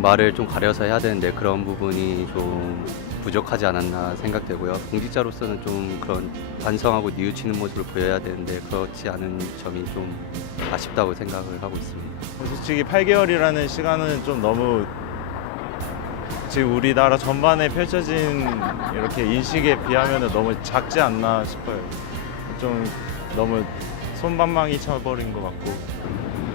말을 좀 가려서 해야 되는데 그런 부분이 좀 부족하지 않았나 생각되고요. 공직자로서는 좀 그런 반성하고 뉘우치는 모습을 보여야 되는데 그렇지 않은 점이 좀 아쉽다고 생각을 하고 있습니다. 솔직히 8개월이라는 시간은 좀 너무 지금 우리나라 전반에 펼쳐진 이렇게 인식에 비하면 너무 작지 않나 싶어요. 좀 너무 손방망이 쳐버린 것 같고.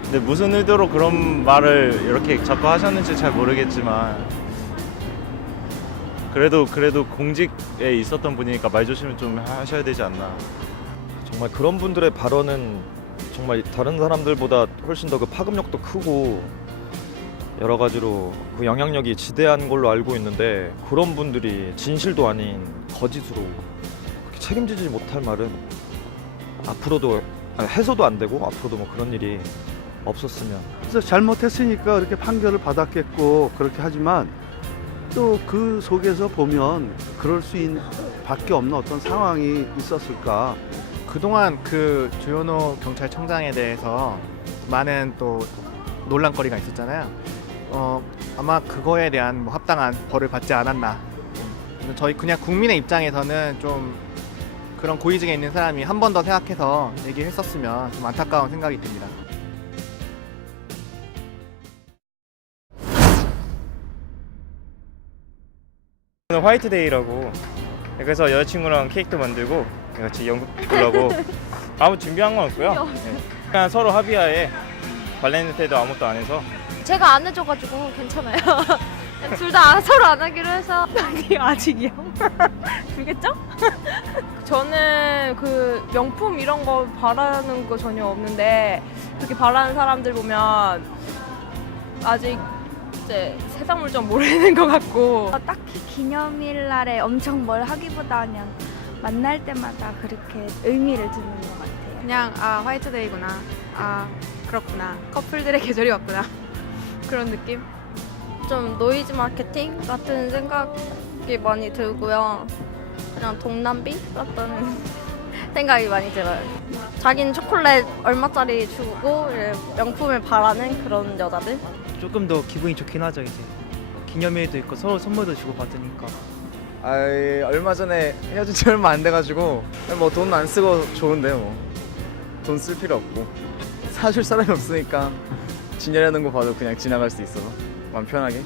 근데 무슨 의도로 그런 말을 이렇게 자꾸 하셨는지 잘 모르겠지만 그래도 그래도 공직에 있었던 분이니까 말 조심을 좀 하셔야 되지 않나. 정말 그런 분들의 발언은 정말 다른 사람들보다 훨씬 더 그 파급력도 크고 여러 가지로 그 영향력이 지대한 걸로 알고 있는데 그런 분들이 진실도 아닌 거짓으로 그렇게 책임지지 못할 말은 앞으로도 해서도 안 되고 앞으로도 뭐 그런 일이 없었으면 그래서 잘못했으니까 그렇게 판결을 받았겠고 그렇게 하지만 또 그 속에서 보면 그럴 수 있는 밖에 없는 어떤 상황이 있었을까 그동안 그 조현호 경찰청장에 대해서 많은 또 논란거리가 있었잖아요. 어, 아마 그거에 대한 뭐 합당한 벌을 받지 않았나. 음, 저희 그냥 국민의 입장에서는 좀 그런 고위직에 있는 사람이 한 번 더 생각해서 얘기했었으면 좀 안타까운 생각이 듭니다. 오늘 화이트데이라고 그래서 여자친구랑 케이크도 만들고 같이 연극 보려고 아무 준비한 건 없고요 네. 그냥 서로 합의하에 발렌타인데이도 아무것도 안 해서 제가 안 해줘가지고 괜찮아요. 둘 다 서로 안 하기로 해서 아니 아직이요. 알겠죠? 저는 그 명품 이런 거 바라는 거 전혀 없는데 그렇게 바라는 사람들 보면 아직 이제 세상 물정 모르는 것 같고 어, 딱히 기념일 날에 엄청 뭘 하기보다 그냥 만날 때마다 그렇게 의미를 두는 것 같아요. 그냥 아 화이트데이구나. 아 그렇구나. 커플들의 계절이 왔구나. 그런 느낌? 좀 노이즈 마케팅 같은 생각이 많이 들고요. 그냥 동남비 같다는 생각이 많이 들어요. 자기는 초콜릿 얼마짜리 주고 명품을 바라는 그런 여자들. 조금 더 기분이 좋긴 하죠 이제. 기념일도 있고 서로 선물도 주고 받으니까. 아 얼마 전에 헤어진 지 얼마 안 돼가지고 뭐 돈 안 쓰고 좋은데 뭐. 돈 쓸 필요 없고. 사줄 사람이 없으니까 진열하는 거 봐도 그냥 지나갈 수 있어서 마음 편하게